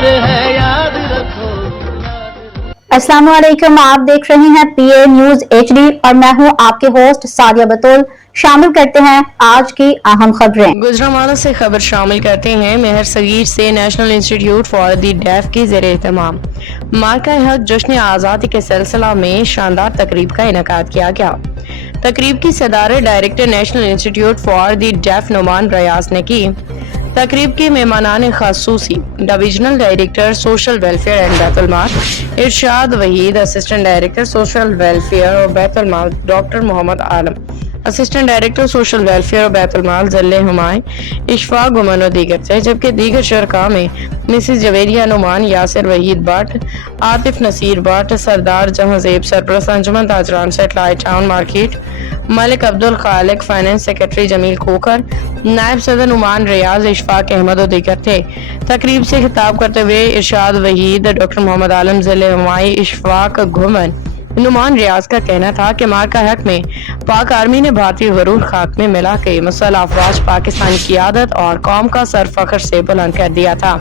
प्यार है, याद रखो। अस्सलाम वालेकुम, आप देख रहे हैं PA न्यूज HD और मैं हूं आपके होस्ट सादिया बतौल। शामिल करते हैं आज की अहम खबरें। गुजरांवाला से खबर शामिल करते हैं। मेहर सगीर से national institute for the deaf की ज़ेरे एहतमाम मार्का हक जश्न आज़ादी के सिलसिला में शानदार तकरीब का इनेकाद किया गया। तकरीब की सदारत director National institute for the Deaf Numan Riaz ने की। तकरीब के मेहमानान खासूसी divisional director social welfare and Baitul Mal Irshad Waheed, assistant director social welfare और Baitul Mal doctor Mohammad Alam, assistant director social welfare और बैतुल माल ज़िले हुमायूं इशफाक गुमन और दीगर थे, जबकि दीगर शरका में मिसिस जवेरिया नुमान, यासिर वहीद भट्ट, आतिफ नसीर भट्ट, सरदार जहांजेब, सरपरस्त अंजुमन ताजरान satellite town market, Malik Abdul Khaliq, finance secretary Jameel खोकर, नायब सदर नुमान रियाज, इशफाक अहमद और दीगर थे। तकरीब से खिताब करते हुए इरशाद वहीद, डॉक्टर मोहम्मद आलम, ज़िले हुमायूं इशफाक गुमन, नुमान रियाज का कहना था कि मार्का हक में पाक आर्मी ने भारतीय गरूर खाक में मिला के मुसल्लह अफवाज पाकिस्तानी क़ियादत और कौम का सर फख्र से बुलंद कर दिया था।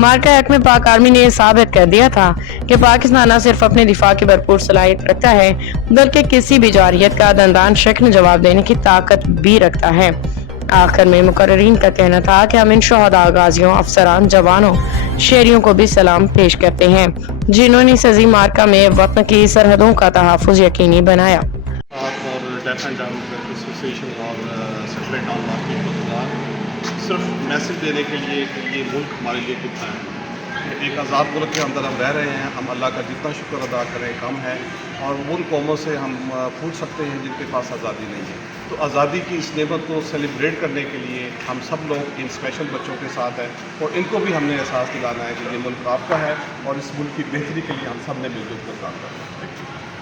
मार्का हक में पाक आर्मी ने यह साबित कर दिया था कि पाकिस्तान न सिर्फ अपने दिफा की भरपूर सलाहियत रखता है बल्कि किसी भी जारियत का दंदान शक्ल जवाब देने की ताकत भी रखता है। आखिर में मुकर्रीन का कहना था कि हम इन शहदा, गाजियों, अफसरान, जवानों, शहरियों को भी सलाम पेश करते हैं जिन्होंने इस अजीम मार्का में वतन की सरहदों का तहफ़्फ़ुज़ यकीनी बनाया। सिर्फ मैसेज देने के लिए कि ये मुल्क हमारे लिए कितना है, एक आज़ाद मुल्क के अंदर हम रह रहे हैं, हम अल्लाह का जितना शुक्र अदा करें कम है, और उन कौमों से हम पूछ सकते हैं जिनके पास आज़ादी नहीं है। तो आज़ादी की इस नेमत को सेलिब्रेट करने के लिए हम सब लोग इन स्पेशल बच्चों के साथ हैं और इनको भी हमने एहसास दिलाना है कि ये मुल्क आपका है और इस मुल्क की बेहतरी के लिए हम सब ने मिलजुल कर काम करना है।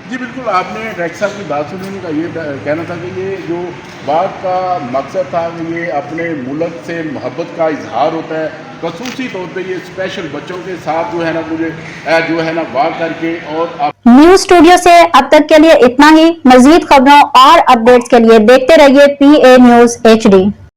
जी बिल्कुल, आपने डायरेक्टर साहब की बात सुनी का ये कहना था कि ये जो बात का मकसद था कि ये अपने मुल्क से मोहब्बत का इजहार होता है, खसूसी तौर पे ये स्पेशल बच्चों के साथ जो है ना मुझे जो है ना बात करके। और न्यूज स्टूडियो से अब तक के लिए इतना ही। मजीद खबरों और अपडेट्स के लिए देखते रहिए PA न्यूज HD।